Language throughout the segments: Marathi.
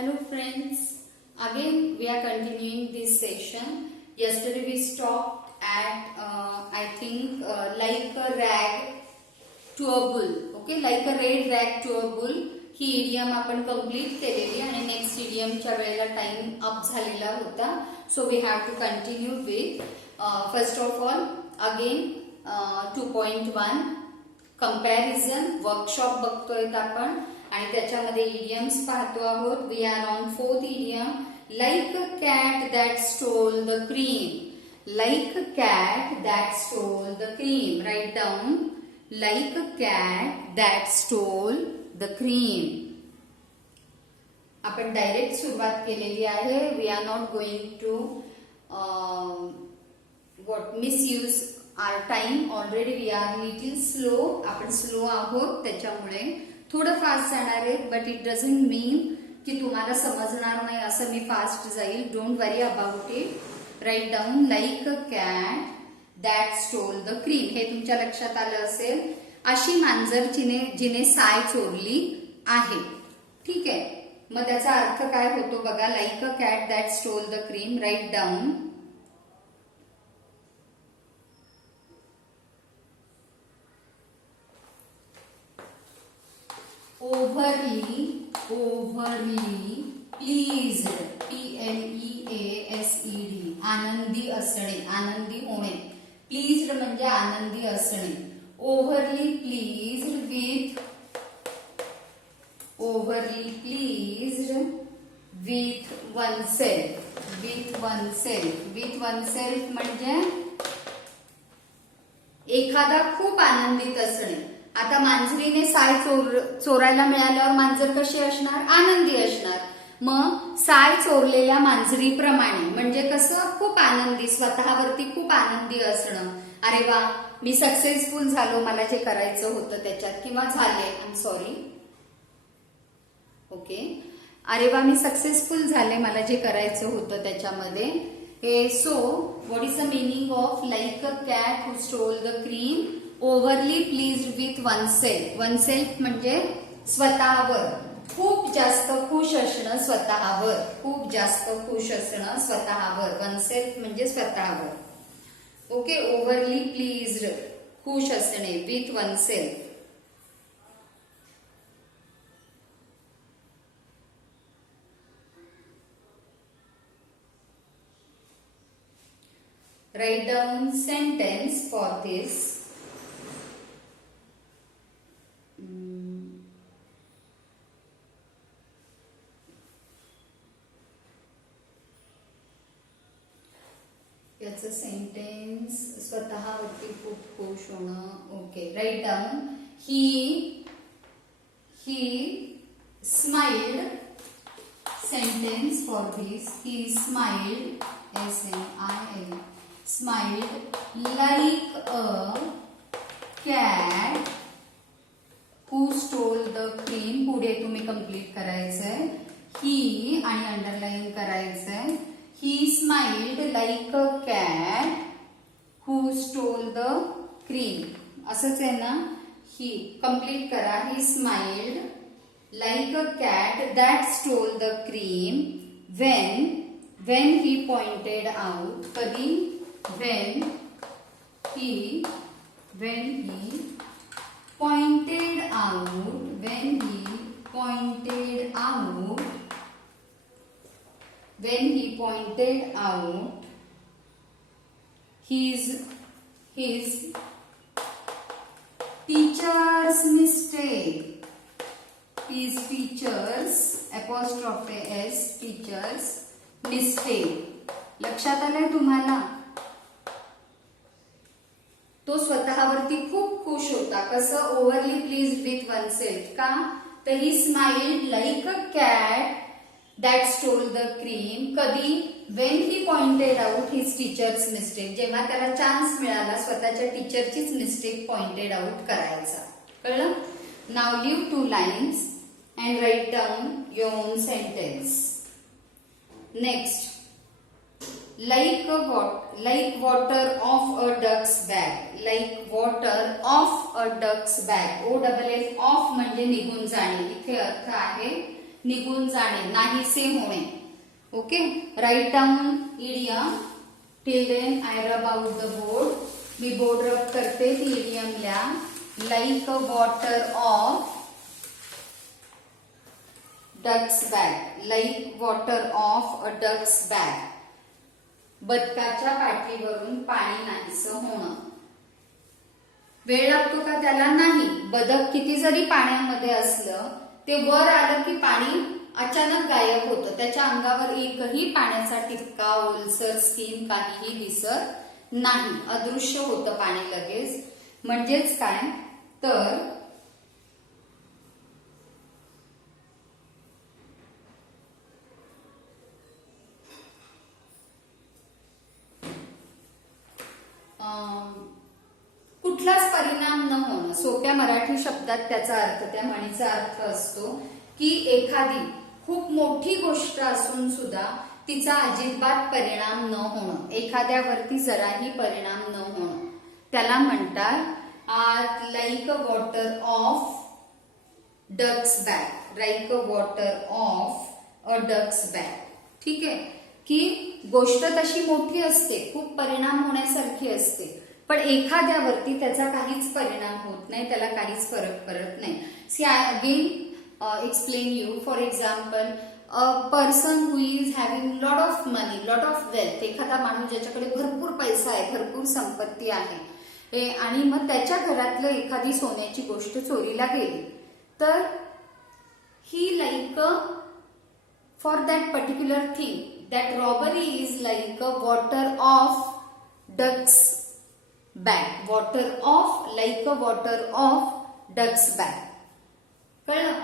Hello friends, again we are continuing this session. Yesterday we stopped at I think like a rag to a bull. Okay, like a red rag to a bull. ही इडियम आपण कंप्लीट केलेली आणि नेक्स्ट इडियमच्या वेळेला टाइम अप झालेला होता. So we have to continue with first of all again 2.1 comparison workshop बघतोय आपण आणि त्याच्यामध्ये इडियम्स पाहतो आहोत. We are on fourth idiom, like a cat that stole the cream. Like a cat that stole the cream. Write down, like a cat that stole the cream. आपण डायरेक्ट सुरुवात केलेली आहे. We are not going to what misuse our time. Already we are little slow. आपण स्लो आहोत त्याच्यामुळे थोडं फास्ट जाणार आहे. बट इट डझंट मीन की तुम्हाला समजणार नाही असं मी फास्ट जाईल. Don't worry about it. Write down, like a cat that stole the cream. हे तुमच्या लक्षात आलं असेल. अशी मांजर जिने साय चोरली आहे. ठीक आहे, मग त्याचा अर्थ काय होतो बघा. Like a cat that stole the cream. Write down, overly pleased, pleased, आनंदी असणे, आनंदी होणे. प्लीज्ड म्हणजे आनंदी असणे. overly pleased with oneself म्हणजे एखादा खूप आनंदित असणे. आता मांजरीने साय चोरायला मिळाल्यावर मांजर कशी असणार? आनंदी असणार. मग साय चोरलेल्या मांजरीप्रमाणे म्हणजे कसं? खूप आनंदी, स्वतःवरती खूप आनंदी असणं. अरे वा, मी सक्सेसफुल झालो, मला जे करायचं होतं त्याच्यात, किंवा झाले, आय एम सॉरी. ओके, अरे वा मी सक्सेसफुल झाले, मला जे करायचं होतं त्याच्यामध्ये. So what is the meaning of like a cat who stole the cream? Overly pleased with oneself. Oneself म्हणजे स्वतःवर खूप जास्त खुश असणं. स्वतःवर खूप जास्त खुश असणं, स्वतःवर. वनसेल्फ म्हणजे स्वतःवर. ओके, ओव्हरली प्लीज्ड खुश असणे with oneself. Write down sentence for this. याचं सेंटेन्स स्वतःवरती खूप खुश होणं. Okay, right down. He smiled. Sentence for this. He smiled, SMIL, smiled like a cat who stole the cream. पुढे तुम्ही कंप्लीट करायचंय. ही आणि अंडरलाईन करायचंय. He smiled like a cat who stole the cream. असंच आहे ना? ही कंप्लीट करा. He smiled like a cat that stole the cream when he pointed out. कधी? when he pointed out his teacher's mistake. His teachers, apostrophe S, teachers mistake. लक्षात आलंय तुम्हाला? तो स्वतःवरती खूप खुश होता. कसं? Overly pleased with oneself. का? तर ही smiled like a cat that stole the cream. कधी? When he pointed out his teacher's mistake. जेव्हा त्याला चान्स मिळाला स्वतःच्या टीचरचीच मिस्टेक पॉइंटेड आउट करायचा. कळलं? नाव leave 2 lines and write down your own sentence. Next, like water off a duck's back. Like water off a duck's back. OFF off म्हणजे निघून जाणे. इथे अर्थ आहे निघून जाणे, नाहीसे होणे. Okay, right down idiom. Till then I rub out the board. मी बोर्ड रब करते, ती इडियम लिहा. Like a water off duck's back. Like water off a duck's back. बदकाच्या पाठीवरून पाणी नाहीसं होणं. वेळ लागतो का त्याला? नाही. बदक किती जरी पाण्यामध्ये असलं, ते वर आलं की पाणी अचानक गायब होतं. त्याच्या अंगावर एकही पाण्याचा टिपका, ओलसर स्किन काहीही दिसत नाही. अदृश्य होतं पाणी लगेच. म्हणजेच काय तर कुठलाच परिणाम न होणं. सोप्या मराठी शब्दात त्याचा अर्थ, त्या म्हणीचा अर्थ असतो की एखादी खूप मोठी गोष्ट असून सुद्धा तिचा अजिबात परिणाम न होणं, एखाद्यावरती जराही परिणाम न होणं, त्याला म्हणतात like a water off duck's back. Like a water off a duck's back. ठीक आहे, की गोष्ट तशी मोठी असते, खूप परिणाम होण्यासारखी असते, पण एखाद्यावरती त्याचा काहीच परिणाम होत नाही, त्याला काहीच फरक पडत नाही. See I again explain you. For example, a person who is having lot of money, lot of wealth. एखादा माणूस ज्याच्याकडे भरपूर पैसा आहे, भरपूर संपत्ती आहे, आणि मग त्याच्या घरातलं एखादी सोन्याची गोष्ट चोरीला गेली, तर ही like for that particular thing, that robbery is like a water of duck's bag. Water of, like a water of duck's bag. कळलं?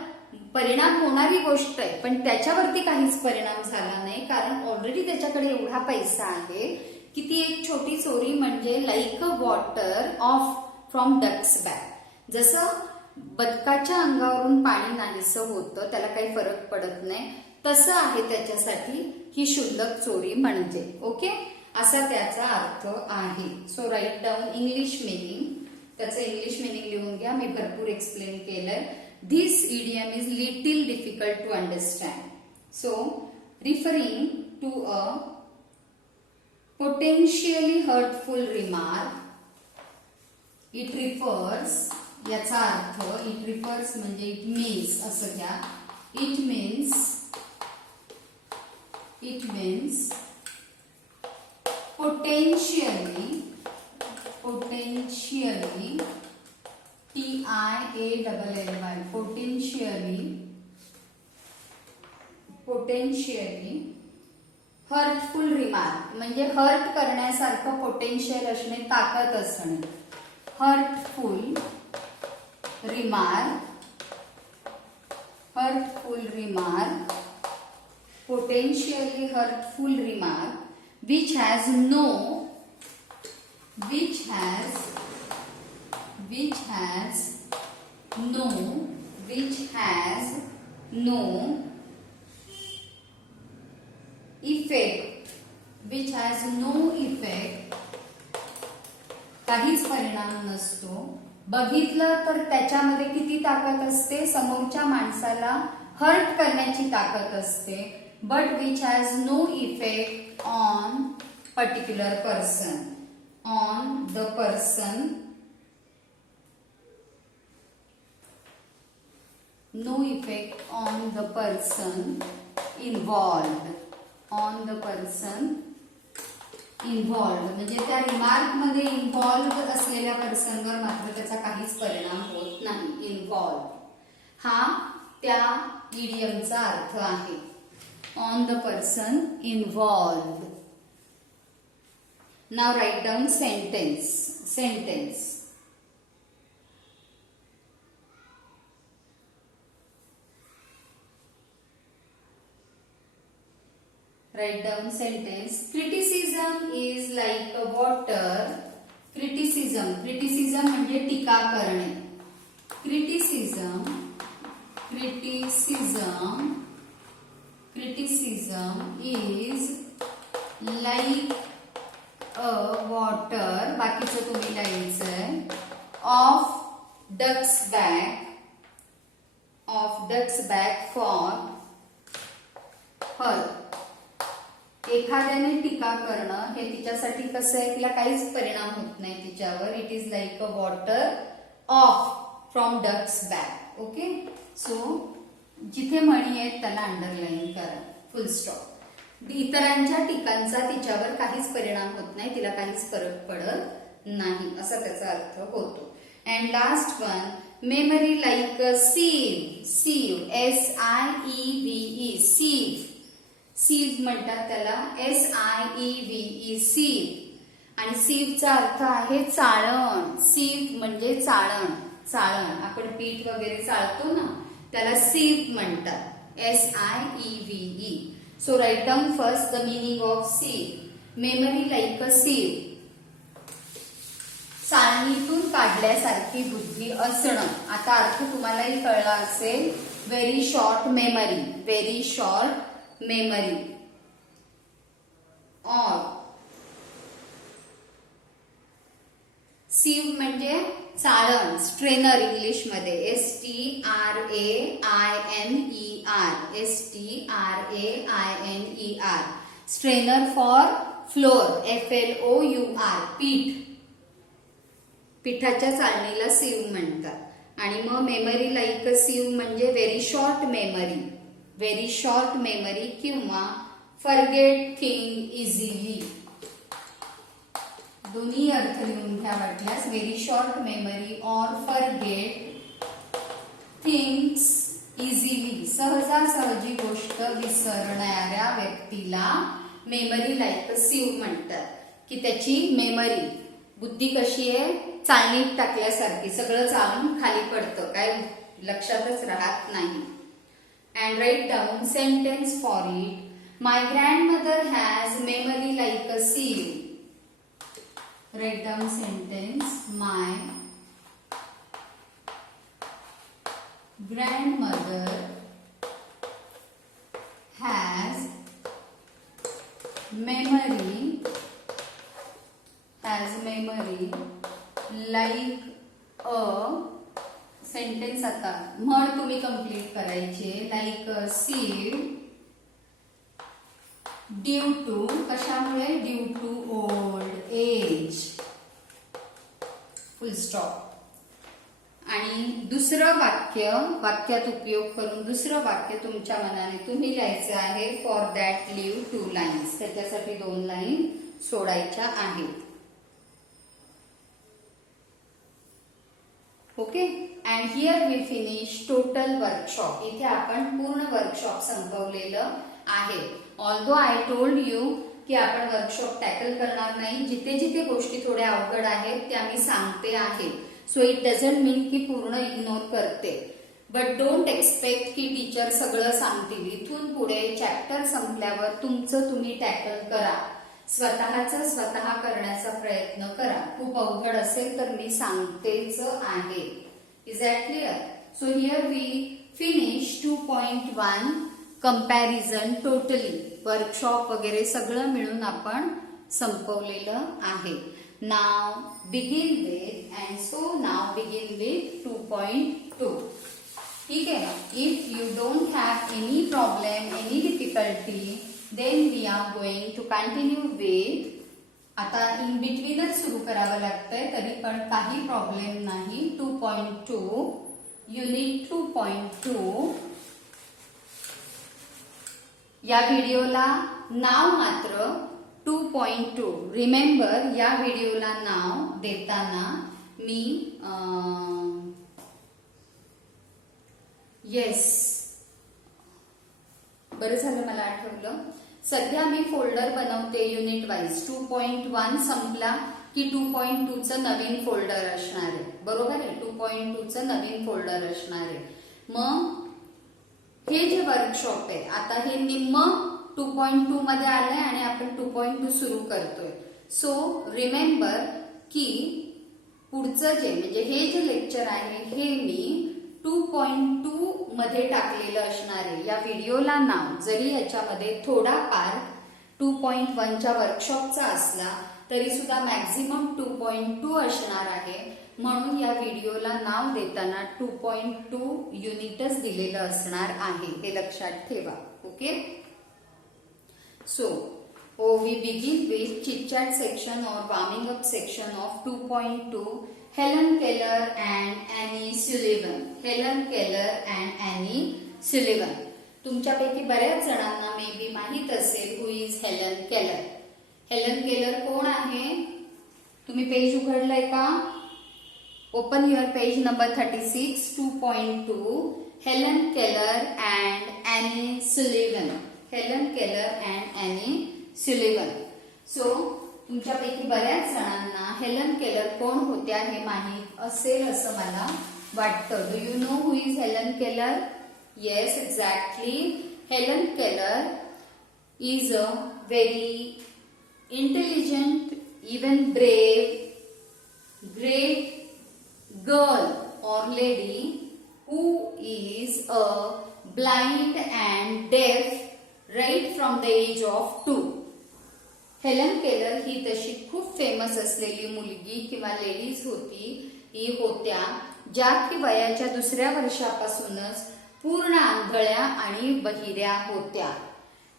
परिणाम होणारी गोष्ट आहे, पण त्याच्यावरती काहीच परिणाम झाला नाही, कारण ऑलरेडी त्याच्याकडे एवढा पैसा आहे की ती एक छोटी चोरी म्हणजे like a water off from duck's back. जसं बदकाच्या अंगावरून पाणी नाहीसं होतं, त्याला काही फरक पडत नाही, तसं आहे त्याच्यासाठी ही क्षुल्लक चोरी म्हणजे. ओके, असा त्याचा अर्थ आहे. So write down English meaning. त्याचं इंग्लिश मिनिंग लिहून घ्या, मी भरपूर एक्सप्लेन केलंय. This idiom is little difficult to understand. So referring to a potentially hurtful remark, it refers, याचा अर्थ इट रिफर्स म्हणजे इट मीन्स, असं घ्या. It means potentially, potentially hurtful remark म्हणजे हर्ट करण्यासारखं पोटेन्शियल असणे, ताकद असणे. Hurtful remark, potentially hurtful remark which has no effect, काहीच परिणाम नसतो. बघितलं तर त्याच्यामध्ये किती ताकद असते, समोरच्या माणसाला हर्ट करण्याची ताकद असते, but which has no effect on particular person, on the person, no effect on the person involved, on the person involved म्हणजे त्या रिमार्क मध्ये इन्व्हॉल्व असलेल्या पर्सनवर मात्र त्याचा काहीच परिणाम होत नाही. इन्व्हॉल्व हा त्या इडियमचा अर्थ आहे. On the person involved. Now write down sentence. Write down sentence. Criticism is like a water. Criticism म्हणजे टीका करणे. Criticism is like a water, बाकीचं तुम्ही लिहायचंय, of duck's bag for हर. एखाद्याने टीका करणं हे तिच्यासाठी कसं आहे, तिला काहीच परिणाम होत नाही तिच्यावर. It is like a water off from duck's back. Okay. So जिथे म्हणी आहेत त्याला अंडरलाईन करा. Full stop. इतरांच्या टीकांचा तिच्यावर काहीच परिणाम होत नाही, तिला काहीच फरक पडत नाही, असा त्याचा अर्थ होतो. And last one, memory like a sieve. Sieve, SIEVE, sieve. Sieve म्हणतात त्याला, SIEVE, सीव. आणि सीवचा अर्थ आहे चाळण. सीव म्हणजे चाळण. चाळण आपण पीठ वगैरे चाळतो ना, त्याला सीव म्हणतात. SIEVE. So write down first the meaning of sieve. Memory like a sieve. चाळणीतून काढल्यासारखी बुद्धी असणं. आता अर्थ तुम्हालाही कळला असेल. Very short memory. Very short memory. और सिव म्हणजे चाळण. स्ट्रेनर इंग्लिश मध्ये STRAINER. STRAINER. Strainer for floor. FLOUR. पीठ. पिठाच्या चाळणीला सिव म्हणतात. आणि मग मेमरी लाईक अ सिव म्हणजे very short memory. Very short memory किंवा फॉरगेट थिंग इझिली. दोन्ही अर्थ लिहून घ्या वाटल्यास. व्हेरी शॉर्ट मेमरी और फॉरगेट थिंग्स इझिली. सहजासहजी गोष्ट विसरणाऱ्या व्यक्तीला मेमरी लाईक अ सिव म्हणतात. की त्याची मेमरी, बुद्धी कशी आहे, चाळणीत टाकल्यासारखी. सगळं चालून खाली पडतं, काय लक्षातच राहत नाही. And write down sentence for it. My grandmother has memory like a sieve. Write down sentence. My grandmother has memory like a sentence. आता म्हण तुम्ही कंप्लीट करायचे. like a sieve due to. कशामुळे? Due to old age. Full stop. आणि दुसरं वाक्य, वाक्यात उपयोग करून दुसरं वाक्य तुमच्या मनाने तुम्ही लिहायचं आहे. For that leave 2 lines. त्याच्यासाठी 2 लाईन सोडायच्या आहेत. Okay. And here we finish total workshop. इथे आपण पूर्ण वर्कशॉप संपवलेलं आहे. ऑल्दो आय टोल्ड यू की आपण वर्कशॉप टॅकल करणार नाही. जिथे जिथे गोष्टी थोड्या अवघड आहेत त्या मी सांगते आहे. सो इट डझंट मीन की पूर्ण इग्नोर करते. बट डोंट एक्सपेक्ट की टीचर सगळं सांगतील. इथून पुढे चॅप्टर संपल्यावर तुमचं तुम्ही टॅकल करा. स्वतःचं स्वतः करण्याचा प्रयत्न करा. खूप अवघड असेल तर मी सांगतेच आहे. Is that clear? So here we finish 2.1 comparison totally. Workshop वगैरे सगळं मिळून आपण संपवलेलं आहे. Now begin with and so now begin with 2.2. ठीक आहे. If you don't have any problem, any difficulty, then we are going to continue with. आता इन बिटवीनच सुरू करावं लागतंय तरी पण काही प्रॉब्लेम नाही. 2.2 युनिट 2.2. या व्हिडिओला नाव मात्र 2.2. रिमेंबर, या व्हिडिओला नाव देताना मी येस, बरं झालं मला आठवलं. सध्या मी फोल्डर बनवते युनिट वाईज. 2.1 संपला की 2.2चं नवीन फोल्डर असणार आहे. बरोबर आहे? 2.2चं नवीन फोल्डर असणार आहे. मग हे जे वर्कशॉप आहे आता हे निम्म 2.2 मध्ये आलंय आणि आपण 2.2 सुरू करतोय. सो रिमेंबर की पुढचं जे म्हणजे हे जे लेक्चर आहे हे मी 2.2 मध्ये टाकलेलं असणार आहे. या व्हिडिओला नाव जरी याच्यामध्ये थोडा पार्ट 2.1च्या वर्कशॉपचा असला तरी सुद्धा मॅक्झिमम 2.2 असणार आहे. म्हणून या व्हिडिओला नाव देताना 2.2 युनिटच दिलेलं असणार आहे. हे लक्षात ठेवा. Okay. So, we begin with chit chat section or warming up section of 2.2 Helen Keller and Annie Sullivan. Helen Keller and Annie Sullivan. तुमच्यापैकी बऱ्याच जणांना मे बी माहित असेल who is Helen Keller. Helen Keller कोण आहे? तुम्ही पेज उघडलंय का? Open your page number 36 2.2 Helen Keller and Annie Sullivan. Helen Keller and Annie Sullivan. So तुमच्यापैकी बऱ्याच जणांना हेलन केलर कोण होत्या हे माहीत असेल असं मला वाटतं. Do you know who is Helen Keller? Yes, exactly. Helen Keller is a very intelligent, even brave, great girl or lady who is a blind and deaf right from the age of 2. Helen Keller ही तशी खूप फेमस असलेली मुलगी किंवा लेडीज होत्या ज्या की वयाच्या 2ऱ्या वर्षापासूनच पूर्ण आंधळ्या आणि बहिऱ्या होत्या.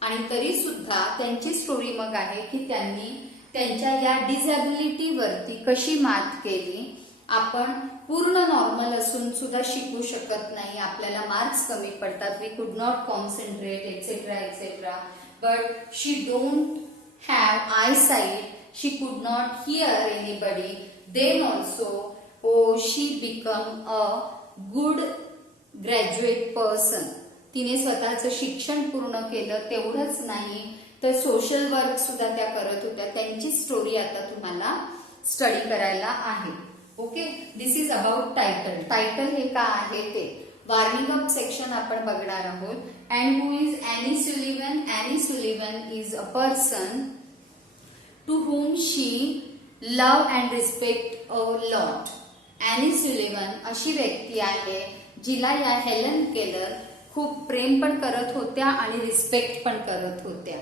आणि तरी सुद्धा त्यांची स्टोरी मग आहे की त्यांनी त्यांच्या या डिसॅबिलिटीवरती कशी मात केली. आपण पूर्ण नॉर्मल असून सुद्धा शिकू शकत नाही, आपल्याला मार्क्स कमी पडतात, we could not concentrate etcetera etcetera. But she don't have eye sight, she could not hear anybody. Then also she become a good graduate person. तिने स्वतःचं शिक्षण पूर्ण केलं. तेवढंच नाही तर सोशल वर्क सुद्धा त्या करत होत्या. त्यांची स्टोरी आता तुम्हाला स्टडी करायला आहे. Okay, this is about title. Title हे का आहे ते वॉर्मिंग अप सेक्शन आपण बघणार आहोत. And who is Annie Sullivan? Annie Sullivan is a person to whom she love and respect a lot. Annie Sullivan अशी व्यक्ती आहे जिला या हेलन केलर खूप प्रेम पण करत होत्या आणि रिस्पेक्ट पण करत होत्या.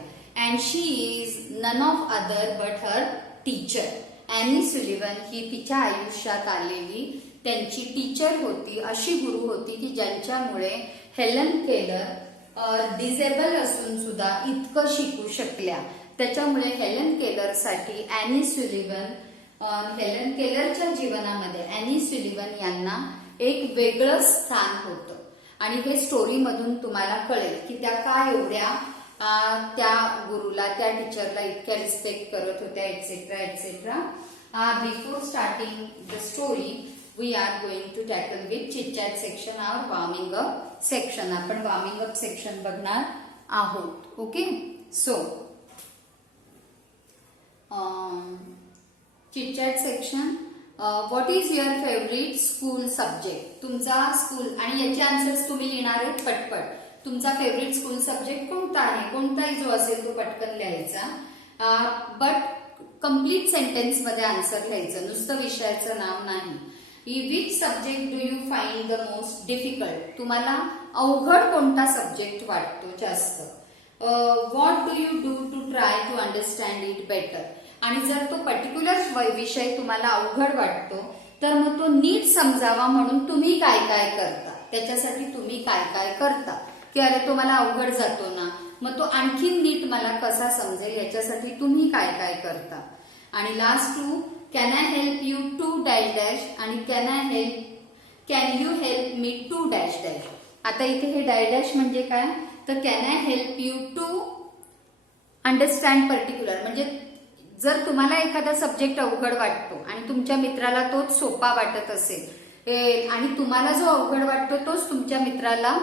And she is none of other but her teacher. Annie Sullivan ही तिच्या आयुष्यात आलेली त्यांची टीचर होती, अशी गुरु होती की ज्यांच्यामुळे हेलन केलर डिसेबल असून सुद्धा इतकं शिकू शकल्या. त्याच्यामुळे हेलन केलरसाठी ॲनी सुलिव्हन, हेलन केलरच्या जीवनामध्ये ॲनी सुलिव्हन यांना एक वेगळं स्थान होतं. आणि हे स्टोरीमधून तुम्हाला कळेल की त्या का एवढ्या त्या गुरुला, त्या टीचरला इतक्या रिस्पेक्ट करत होत्या etcetera etcetera. Before starting the story we are going to tackle with chitchat section or warming up section. आपण वॉर्मिंग अप सेक्शन बघणार आहोत. Okay, so chitchat section. What is your favourite school subject? तुमचा स्कूल, आणि याचे आन्सर्स तुम्ही लिहिणार आहेत पटपट. तुमचा फेवरेट स्कूल सब्जेक्ट कोणता आहे? कोणताही जो असेल तो पटकन लिहायचा. बट कम्प्लीट सेंटेन्स मध्ये आन्सर लिहायचं, नुसतं विषयाचं नाव नाही. Which subject do you find the most difficult? तुम्हाला अवघड कोणता सब्जेक्ट वाटतो जास्त? What do you do to try to understand it better? आणि जर तो पर्टिक्युलर विषय तुम्हाला अवघड वाटतो तर मग तो नीट समजावा म्हणून तुम्ही काय काय करता, त्याच्यासाठी तुम्ही काय काय करता. की अरे तो मला अवघड जातो ना, मग तो आणखीन नीट मला कसा समजेल याच्यासाठी तुम्ही काय काय करता. आणि last 2, can I help you to dash dash आणि can you help me to dash dash. आता इथे हे डॅश डॅश म्हणजे काय? तर can I help you to understand particular, म्हणजे जर तुम्हाला एखादा सब्जेक्ट अवघड वाटतो आणि तुमच्या मित्राला तोच सोपा वाटत असेल आणि तुम्हाला जो अवघड वाटतो तोच तुमच्या मित्राला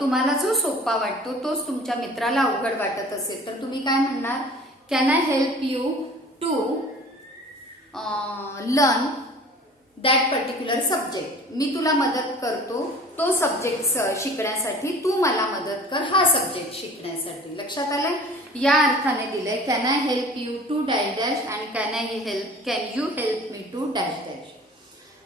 तुम्हाला जो सोपा वाटतो तोच तुमच्या मित्राला अवघड वाटत असेल तर तुम्ही काय म्हणणार? Can I help you to learn that particular subject. मी तुला मदत करतो तो सब्जेक्ट शिकण्यासाठी, तू मला मदत कर हा सब्जेक्ट शिकण्यासाठी. लक्षात आलंय? या अर्थाने दिलंय can I help you to dash dash आणि can you help me to dash dash.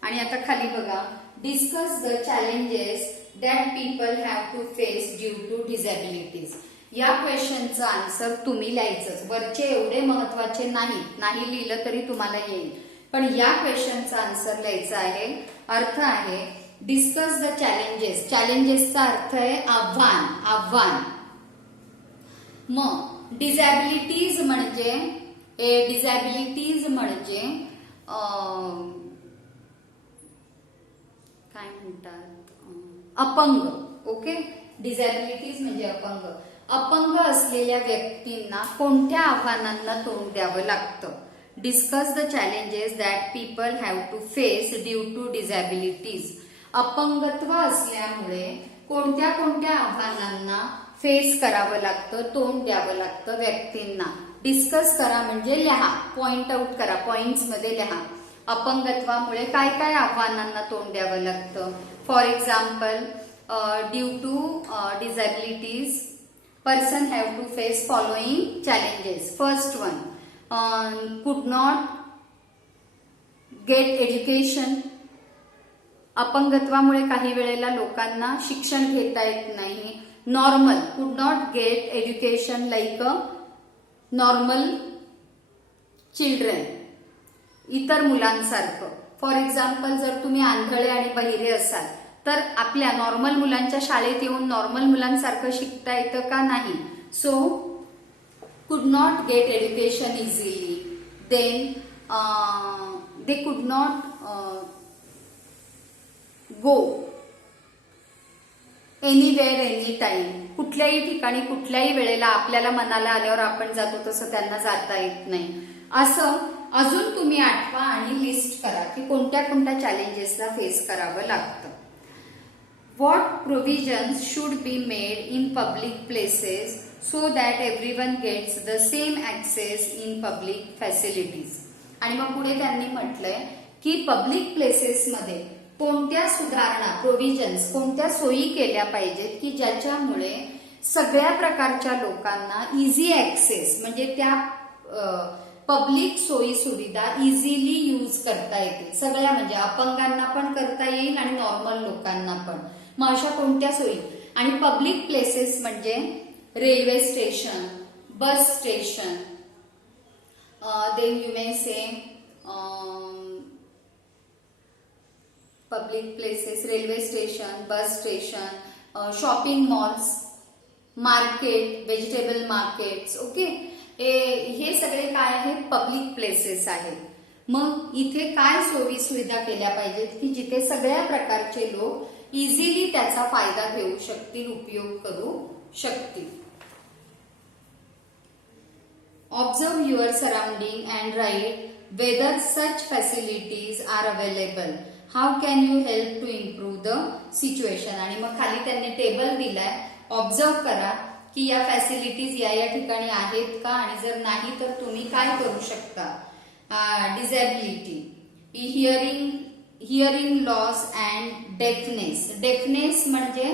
आणि आता खाली बघा, discuss the challenges that people have to face due to disabilities. या क्वेश्चनचं आन्सर तुम्ही लिहायचंच. वरचे एवढे महत्वाचे नाही लिहिलं तरी तुम्हाला येईल, पण या क्वेश्चनचा आन्सर लिहायचा आहे. अर्थ आहे डिस्कस द चॅलेंजेस. चॅलेंजेसचा अर्थ आहे आव्हान. मग डिझॅबिलिटीज म्हणजे काय म्हणतात, अपंग. ओके, डिझॅबिलिटीज म्हणजे अपंग. अपंग असलेल्या व्यक्तींना कोणत्या आव्हानांना तोंड द्यावं लागतं? Discuss the challenges that people have to face due to disabilities. अपंगत्व असल्यामुळे कोणत्या कोणत्या आव्हानांना फेस करावं लागतं, तोंड द्यावं लागतं व्यक्तींना. डिस्कस करा म्हणजे लिहा, पॉइंट आउट करा, पॉइंट्स मध्ये लिहा. अपंगत्वामुळे काय काय आव्हानांना तोंड द्यावं लागतं. For example, due to disabilities person have to face following challenges. First one, could not get education. अपंगत्वामुळे काही वेळेला लोकांना शिक्षण घेता येत नाही. नॉर्मल, कुड not get education like a normal children, इतर मुलांसारखं. फॉर एक्झाम्पल, जर तुम्ही आंधळे आणि बहिरे असाल तर आपल्या नॉर्मल मुलांच्या शाळेत येऊन नॉर्मल मुलांसारखं शिकता येतं का? नाही. So could not get education easily. Then they could not go anywhere any time. कुठल्याही ठिकाणी कुठल्याही वेळेला आपल्याला मनाला आल्यावर आपण जातो तसं त्यांना जाता येत नाही. असं अजून तुम्ही आठवा आणि लिस्ट करा की कोणत्या कोणत्या चॅलेंजेसला फेस करावं लागतं. What provisions should be made in public places so that everyone gets the same access in public facilities. आणि मग पुढे त्यांनी म्हटलंय की पब्लिक प्लेसेसमध्ये कोणत्या सुधारणा, प्रोव्हिजन्स, कोणत्या सोयी केल्या पाहिजेत की ज्याच्यामुळे सगळ्या प्रकारच्या लोकांना इझी ऍक्सेस म्हणजे त्या पब्लिक सोयी सुविधा इझिली यूज करता येतील. सगळ्या म्हणजे अपंगांना पण करता येईल आणि नॉर्मल लोकांना पण. मग अशा कोणत्या सोयी? आणि पब्लिक प्लेसेस म्हणजे railway station, bus station, then you may say public places, railway station, bus station, shopping malls, market, vegetable markets. Okay, हे सगळे काय आहेत? पब्लिक प्लेसेस आहेत. मग इथे काय सोयी सुविधा केल्या पाहिजेत की जिथे सगळ्या प्रकारचे लोक इझिली त्याचा फायदा घेऊ शकतील, उपयोग करू शकतील. Observe your surrounding and write whether such facilities are available. How can you help to improve the situation. आणि मग खाली त्यांनी टेबल दिलाय, ऑब्झर्व करा की या फॅसिलिटीज या ठिकाणी आहेत का आणि जर नाही तर तुम्ही काय करू शकता. Disability, hearing loss and deafness. Deafness म्हणजे